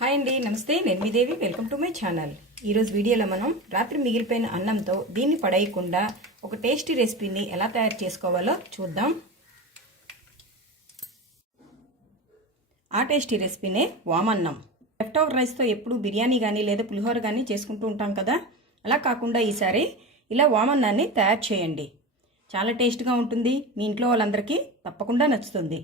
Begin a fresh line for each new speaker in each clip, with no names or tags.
Hi అండి నమస్తే. నేను మీ Devi. Welcome to my channel. ఈరోజు వీడియోలో మనం రాత్రి మిగిలిపోయిన అన్నంతో దీన్ని పడేయకుండా ఒక టేస్టీ రెసిపీని ఎలా తయారు చేసుకోవాలో చూద్దాం. ఆ టేస్టీ రెసిపీనే వామన్నం. లెఫ్ట్ ఓవర్ రైస్తో ఎప్పుడు బిర్యానీ కానీ లేదా పులిహోర కానీ చేసుకుంటూ ఉంటాం కదా? అలా కాకుండా ఈసారి ఇలా వామన్నాన్ని తయారు చేయండి. చాలా టేస్ట్గా ఉంటుంది. మీ ఇంట్లో వాళ్ళందరికీ తప్పకుండా నచ్చుతుంది.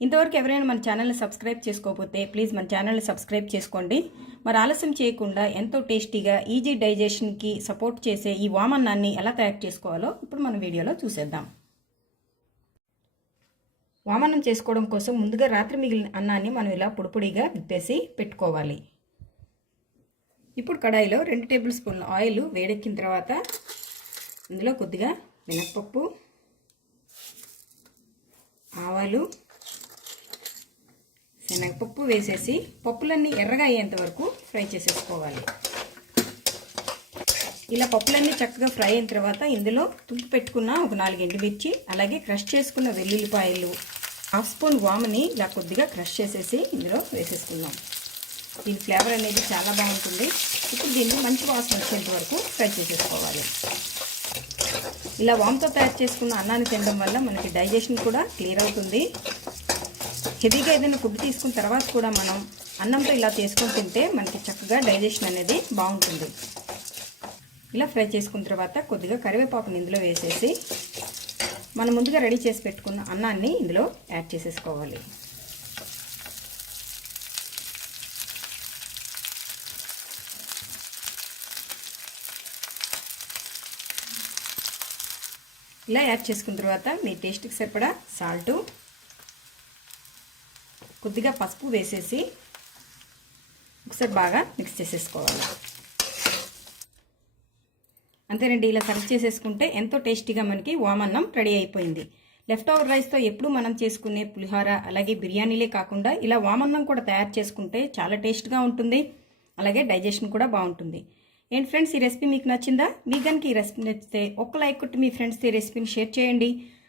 ఇంతవరకు ఎవరైనా మన ఛానల్ని సబ్స్క్రైబ్ చేసుకోకపోతే ప్లీజ్ మన ఛానల్ని సబ్స్క్రైబ్ చేసుకోండి. మరి ఆలస్యం చేయకుండా ఎంతో టేస్టీగా ఈజీ డైజెషన్కి సపోర్ట్ చేసే ఈ వామన్నాన్ని ఎలా తయారు చేసుకోవాలో ఇప్పుడు మనం వీడియోలో చూసేద్దాం. వామన్నం చేసుకోవడం కోసం ముందుగా రాత్రి మిగిలిన అన్నాన్ని మనం ఇలా పొడిపొడిగా విప్పేసి పెట్టుకోవాలి. ఇప్పుడు కడాయిలో రెండు టేబుల్ స్పూన్ల ఆయిల్ వేడెక్కిన తర్వాత ఇందులో కొద్దిగా మినప్పప్పు ఆవాలు శనగపప్పు వేసేసి పప్పులన్నీ ఎర్రగా అయ్యేంత వరకు ఫ్రై చేసేసుకోవాలి. ఇలా పప్పులన్నీ చక్కగా ఫ్రై అయిన తర్వాత ఇందులో తుంపు పెట్టుకున్న ఒక నాలుగు ఎండుమిర్చి అలాగే క్రష్ చేసుకున్న వెల్లుల్లిపాయలు హాఫ్ స్పూన్ వాముని ఇలా కొద్దిగా క్రష్ చేసేసి ఇందులో వేసేసుకుందాం. దీని ఫ్లేవర్ అనేది చాలా బాగుంటుంది. ఇప్పుడు దీన్ని మంచి వాసన వచ్చేంత వరకు ఫ్రై చేసేసుకోవాలి. ఇలా వామ్తో తయారు చేసుకున్న అన్నాన్ని తినడం వల్ల మనకి డైజెషన్ కూడా క్లియర్ అవుతుంది. హెవీగా ఏదైనా ఫుడ్ తీసుకున్న తర్వాత కూడా మనం అన్నంతో ఇలా చేసుకొని తింటే మనకి చక్కగా డైజెషన్ అనేది బాగుంటుంది. ఇలా ఫ్రై చేసుకున్న తర్వాత కొద్దిగా కరివేపాకుని ఇందులో వేసేసి మనం ముందుగా రెడీ చేసి పెట్టుకున్న అన్నాన్ని ఇందులో యాడ్ చేసేసుకోవాలి. ఇలా యాడ్ చేసుకున్న తర్వాత మీ టేస్ట్కి సరిపడా సాల్టు కొద్దిగా పసుపు వేసేసి ఒకసారి బాగా మిక్స్ చేసేసుకోవాలి. అంతేనండి ఇలా సర్వ్ చేసేసుకుంటే ఎంతో టేస్టీగా మనకి వామన్నం రెడీ అయిపోయింది. లెఫ్ట్ ఓవర్ రైస్తో ఎప్పుడు మనం చేసుకునే పులిహోర అలాగే బిర్యానీలే కాకుండా ఇలా వామన్నం కూడా తయారు చేసుకుంటే చాలా టేస్ట్గా ఉంటుంది. అలాగే డైజెషన్ కూడా బాగుంటుంది. ఏంటి ఫ్రెండ్స్ ఈ రెసిపీ మీకు నచ్చిందా? మీకు కనుక ఈ రెసిపీ నచ్చితే ఒక్క లైక్ కొట్టి మీ ఫ్రెండ్స్ ఈ రెసిపీని షేర్ చేయండి.